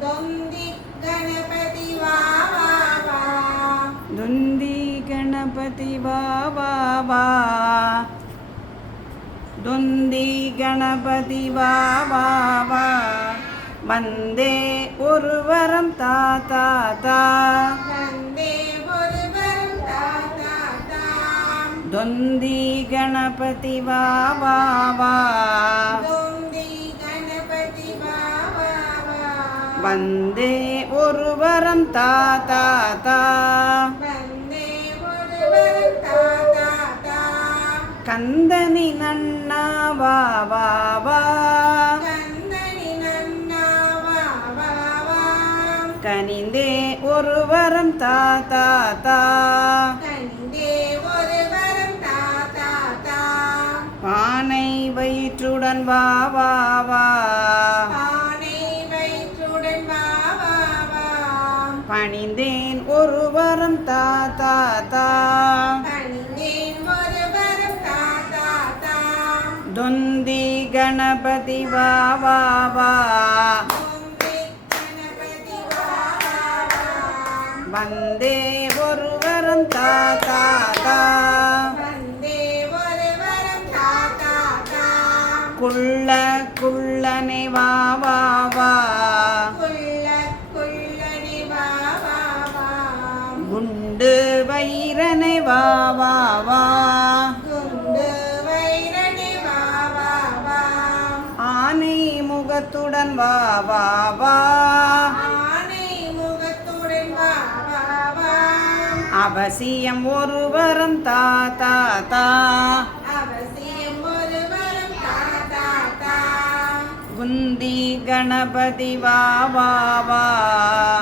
தொந்தி கணபதி வா வா வா, தொந்தி கணபதி வா வா வா, தொந்தி கணபதி வா வா வா, வந்தே ஒரு வரம் தா தா தா, வந்தே ஒரு வரம் தா தா தா, தொந்தி கணபதி வா வா வா, தொந்தி கணபதி வா வா வா, வந்தே ஒரு வரம் தா தா தா, வந்தே ஒரு வரம் தா தா தா, கந்தனி நன்னா வா வா வா, கந்தனி நன்னா வா வா வா, கனிந்தே ஒரு வரம் தா தா தா, கனிந்தே ஒரு வரம் தா தா தா, பானை வயிற்றுடன் வா வா வா, பானை வயிற்றுடன் வா வா வா, பணிந்தேன் ஒரு வரம் தா தா தா, பணிந்தேன் ஒரு வரம் தா தா தா, தொந்தி கணபதி வா வா வா, தொந்தி கணபதி வா வா வா, வந்தே ஒரு வரம் தா தா தா, வந்தே ஒரு வரம் தா தா தா, குள்ளனே வா வா வா, குள்ளனே வா வா வா, குண்டு வைரனை வா வா வா, குண்டு வைரனே வா வா வா, ஆனை முகத்துடன் வா வா வா, ஆனை முகத்துடன் வா வா வா, அவசியம் ஒரு வரம் தா தா தா, அவசியம் ஒரு வரம் தா தா தா, குந்தி கணபதி வா வா வா,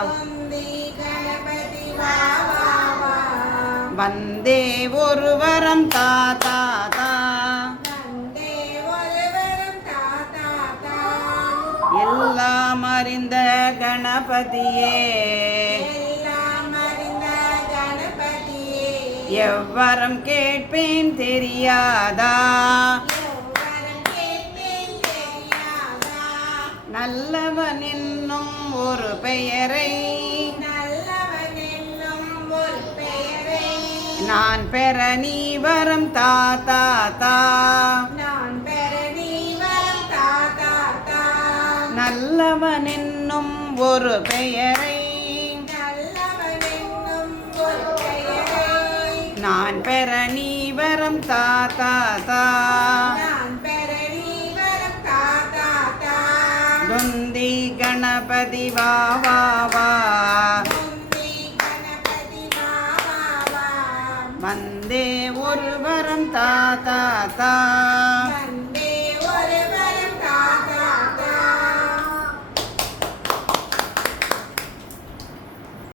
தொந்தி கணபதி வா வா வா, வந்தே ஒரு வரம் தா தா தா, வந்தே ஒரு வரம் தா தா தா, எல்லாம் அறிந்த கணபதியே, எல்லாம் அறிந்த கணபதியே, எவ்வரம் கேட்பேன் தெரியாதா, எவ்வரம் கேட்பேன் தெரியாதா, நல்லவன் என்னும் ஒரு பெயரை நல்லவன் என்னும் ஒரு பெயரை நான் பெற நீ வரம் தா தா தா, நான் பெற நீ வரம் தா தா தா, நல்லவன் என்னும் ஒரு பெயரை நல்லவன் என்னும் ஒரு பெயரை நான் பெற நீ வரம் தா தா தா, நான் பெற நீ வரம் தா தா தா, தொந்தி கணபதி வா வா வா, தொந்தி கணபதி வா வா வா, வந்தே ஒரு வரம் தா தா தா, வந்தே